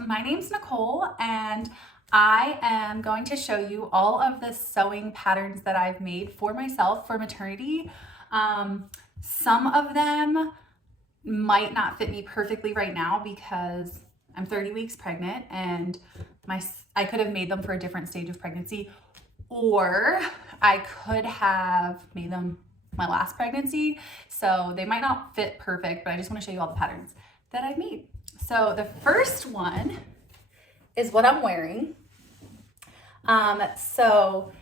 my name's Nicole and I am going to show you all of the sewing patterns that I've made for myself for maternity. Some of them might not fit me perfectly right now because I'm 30 weeks pregnant and I could have made them for a different stage of pregnancy, or I could have made them my last pregnancy. So they might not fit perfect, but I just want to show you all the patterns that I've made. So the first one is what I'm wearing. So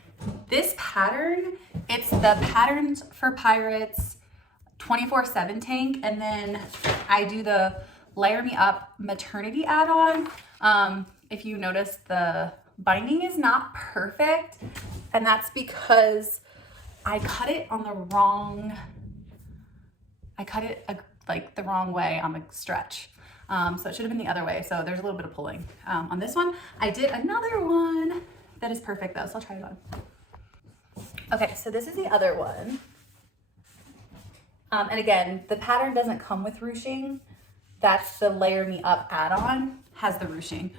this pattern, it's the Patterns for Pirates 24/7 tank, and then I do the Layer Me Up maternity add-on. If you notice, the binding is not perfect, and that's because I cut it on the wrong, like the wrong way on the stretch. So it should have been the other way. So there's a little bit of pulling. On this one, I did another one that is perfect though. So I'll try it on. Okay, so this is the other one. And again, the pattern doesn't come with ruching. That's the Layer Me Up add-on, has the ruching.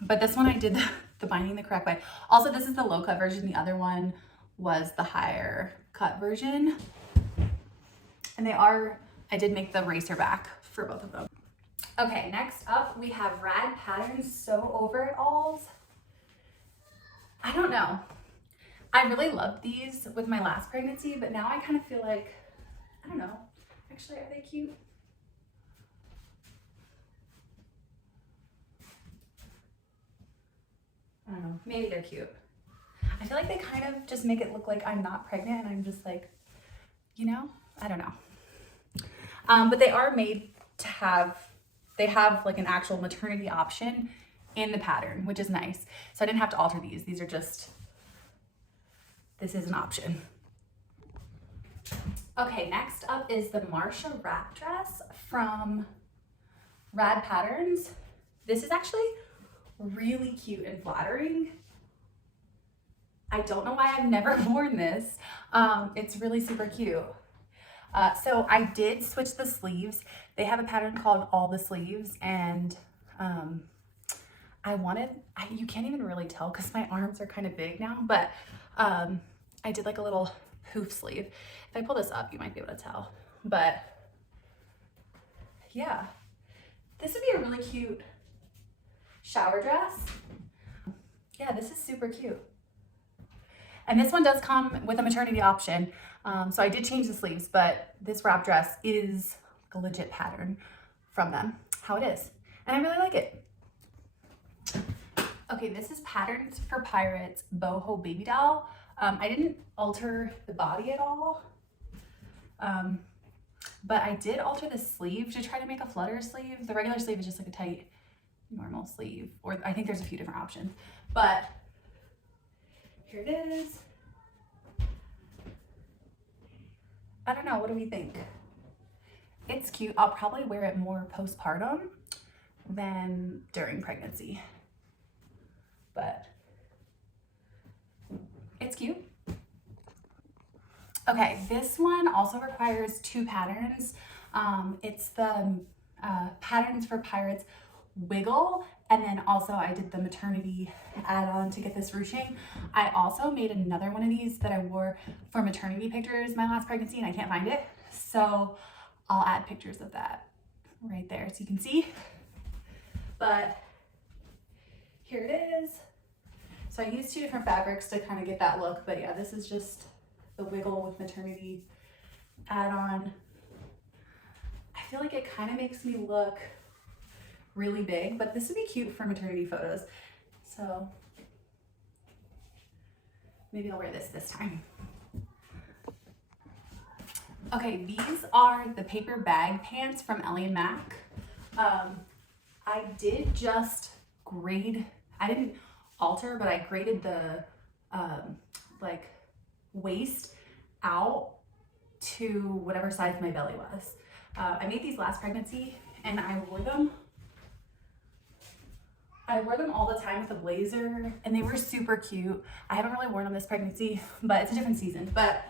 But this one I did the binding the correct way. Also, this is the low cut version. The other one was the higher cut version. And I did make the racer back for both of them. Okay, next up we have Rad Patterns Sew Over It Alls. I don't know. I really loved these with my last pregnancy, but now I kind of feel like, I don't know. Actually, are they cute? I don't know, maybe they're cute. I feel like they kind of just make it look like I'm not pregnant and I'm just like, you know, I don't know. But they are made to have, they have like an actual maternity option in the pattern, which is nice. So I didn't have to alter these. These are just, this is an option. Okay, next up is the Marsha wrap dress from Rad Patterns. This is actually really cute and flattering. I don't know why I've never worn this. It's really super cute. So I did switch the sleeves. They have a pattern called All the Sleeves, and you can't even really tell because my arms are kind of big now, but I did like a little poof sleeve. If I pull this up, you might be able to tell. But yeah, this would be a really cute shower dress. Yeah, this is super cute. And this one does come with a maternity option. So I did change the sleeves, but this wrap dress is a legit pattern from them, how it is. And I really like it. Okay, this is Patterns for Pirates Boho Babydoll. I didn't alter the body at all, but I did alter the sleeve to try to make a flutter sleeve. The regular sleeve is just like a tight, normal sleeve, or I think there's a few different options, but here it is. I don't know, what do we think? It's cute. I'll probably wear it more postpartum than during pregnancy, but it's cute. Okay, this one also requires two patterns. It's the Patterns for Pirates Wiggle, and then also I did the maternity add-on to get this ruching. I also made another one of these that I wore for maternity pictures my last pregnancy, and I can't find it. So I'll add pictures of that right there so you can see. But here it is. So I used two different fabrics to kind of get that look, but yeah, this is just the Wiggle with maternity add-on. I feel like it kind of makes me look really big, but this would be cute for maternity photos. So maybe I'll wear this time. Okay, these are the Paperbag Pants from Ellie and Mac. I did just grade, I didn't alter, but I graded the like waist out to whatever size my belly was. I made these last pregnancy and I wore them all the time with a blazer, and they were super cute. I haven't really worn them this pregnancy, but it's a different season. But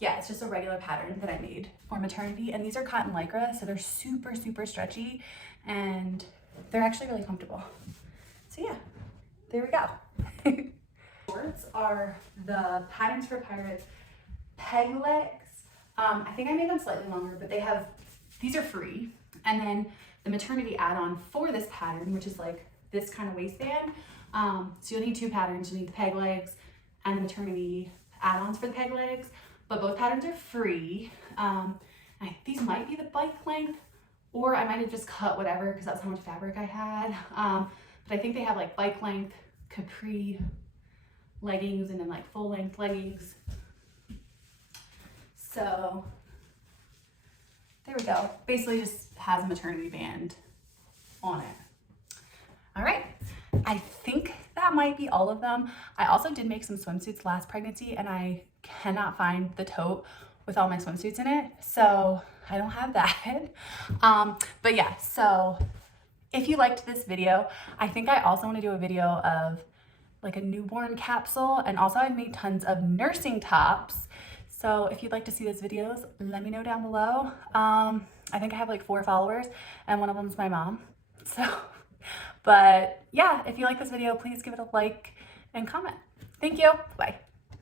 yeah, it's just a regular pattern that I made for maternity. And these are cotton lycra, so they're super, super stretchy and they're actually really comfortable. So yeah, there we go. Shorts are the Patterns for Pirates peg legs. I think I made them slightly longer, but these are free. And then the maternity add-on for this pattern, which is like this kind of waistband. So you'll need two patterns. You'll need the peg legs and the maternity add-ons for the peg legs, but both patterns are free. These might be the bike length, or I might have just cut whatever because that's how much fabric I had. But I think they have like bike length, capri leggings, and then like full length leggings. So there we go. Basically just has a maternity band on it. All right, I think that might be all of them. I also did make some swimsuits last pregnancy and I cannot find the tote with all my swimsuits in it, so I don't have that. But yeah, so if you liked this video, I think I also want to do a video of like a newborn capsule, and also I've made tons of nursing tops. So if you'd like to see those videos, let me know down below. I think I have like 4 followers and one of them is my mom. So, but yeah, if you like this video, please give it a like and comment. Thank you. Bye.